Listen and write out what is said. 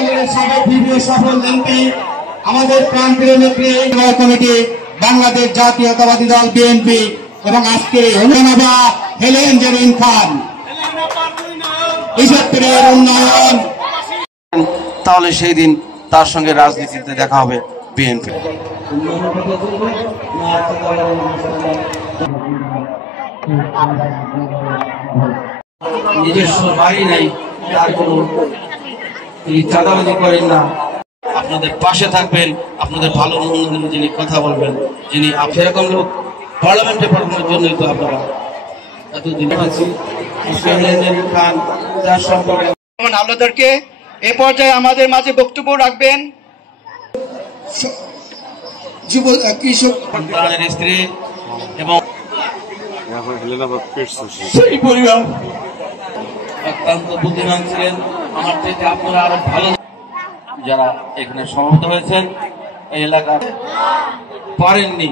আন্দোলনের সাবেক ভিডিও সফল এমপি আমাদের প্রান্তীয় নেত্রী কমিটি বাংলাদেশ জাতীয়তাবাদী দল বিএনপি এবং আজকে জনাবা হেলেন জেরিন খান ঈশ্বরের উন্নয়ন, তাহলে সেই দিন তার সঙ্গে রাজনীতিতে দেখা হবে বিএনপি। নিজস্ব বাড়ি নাই, তার কোনো তিনি চাঁদাবাজি করেন না, আপনাদের পাশে থাকবেন, আপনাদের ভালো মন্দ যিনি কথা বলবেন, যিনি সেরকম লোক পার্লামেন্টে পাঠানোর জন্যই তো আপনারা এতদিন আছি। খান যার সম্পর্কে আপনাদেরকে এ পর্যায়ে আমাদের মাঝে বক্তব্য রাখবেন কৃষক স্ত্রী এবং সেই পরিবার অত্যন্ত বুদ্ধিমান ছিলেন। আমার থেকে আপনারা আরো ভালো যারা এখানে সমবেত হয়েছেন এই এলাকার পারেননি।